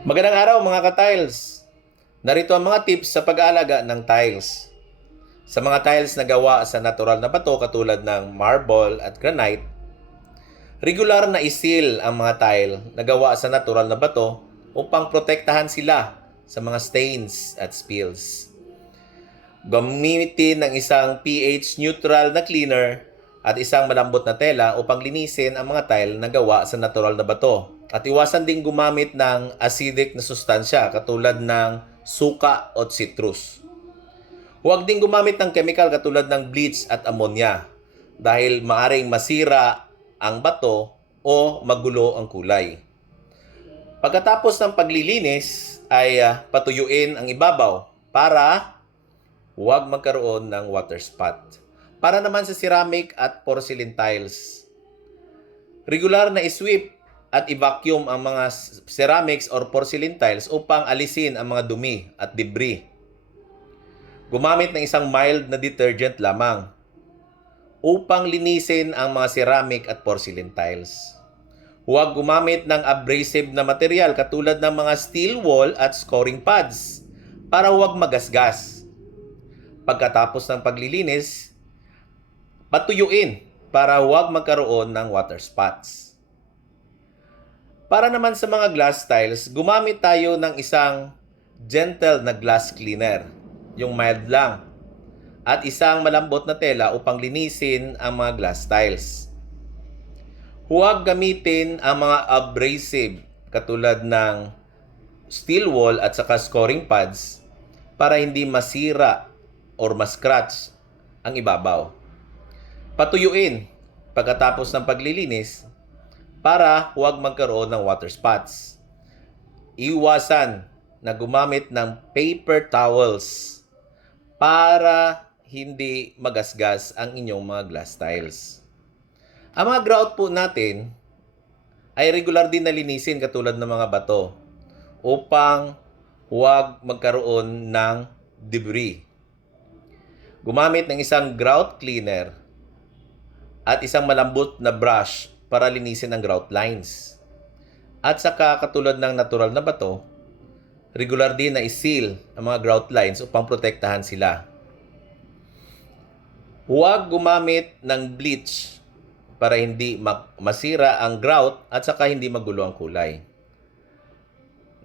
Magandang araw mga ka-tiles! Narito ang mga tips sa pag-aalaga ng tiles. Sa mga tiles na gawa sa natural na bato katulad ng marble at granite, regular na isil ang mga tile na gawa sa natural na bato upang protektahan sila sa mga stains at spills. Gamitin ng isang pH neutral na cleaner at isang malambot na tela upang linisin ang mga tile na gawa sa natural na bato. At iwasan ding gumamit ng acidic na sustansya katulad ng suka o citrus. Huwag ding gumamit ng chemical katulad ng bleach at ammonia dahil maaring masira ang bato o magulo ang kulay. Pagkatapos ng paglilinis ay patuyuin ang ibabaw para huwag magkaroon ng water spot. Para naman sa ceramic at porcelain tiles, regular na isweep at i-vacuum ang mga ceramics or porcelain tiles upang alisin ang mga dumi at debris. Gumamit ng isang mild na detergent lamang upang linisin ang mga ceramic at porcelain tiles. Huwag gumamit ng abrasive na material katulad ng mga steel wool at scoring pads para huwag magasgas. Pagkatapos ng paglilinis, patuyuin para huwag magkaroon ng water spots. Para naman sa mga glass tiles, gumamit tayo ng isang gentle na glass cleaner, yung mild lang, at isang malambot na tela upang linisin ang mga glass tiles. Huwag gamitin ang mga abrasive katulad ng steel wool at saka scoring pads para hindi masira or ma-scratch ang ibabaw. Patuyuin pagkatapos ng paglilinis para huwag magkaroon ng water spots. Iwasan na gumamit ng paper towels para hindi magasgas ang inyong mga glass tiles. Ang mga grout po natin ay regular din na linisin katulad ng mga bato upang huwag magkaroon ng debris. Gumamit ng isang grout cleaner at isang malambot na brush para linisin ang grout lines. At saka katulad ng natural na bato, regular din na isil ang mga grout lines upang protektahan sila. Huwag gumamit ng bleach para hindi masira ang grout at saka hindi magulo ang kulay.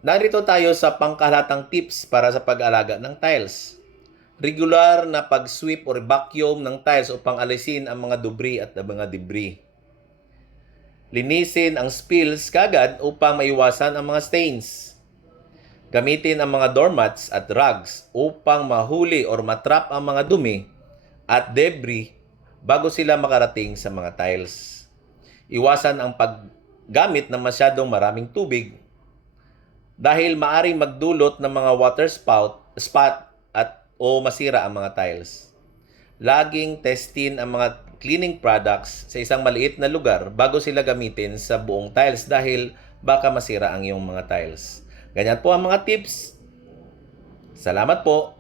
Narito tayo sa pangkahalatang tips para sa pag-alaga ng tiles. Regular na pag-sweep or vacuum ng tiles upang alisin ang mga debris at mga debris. Linisin ang spills kagad upang maiwasan ang mga stains. Gamitin ang mga doormats at rugs upang mahuli or matrap ang mga dumi at debris bago sila makarating sa mga tiles. Iwasan ang paggamit ng masyadong maraming tubig dahil maaring magdulot ng mga water spot at o masira ang mga tiles. Laging testin ang mga cleaning products sa isang maliit na lugar bago sila gamitin sa buong tiles dahil baka masira ang iyong mga tiles. Ganyan po ang mga tips. Salamat po!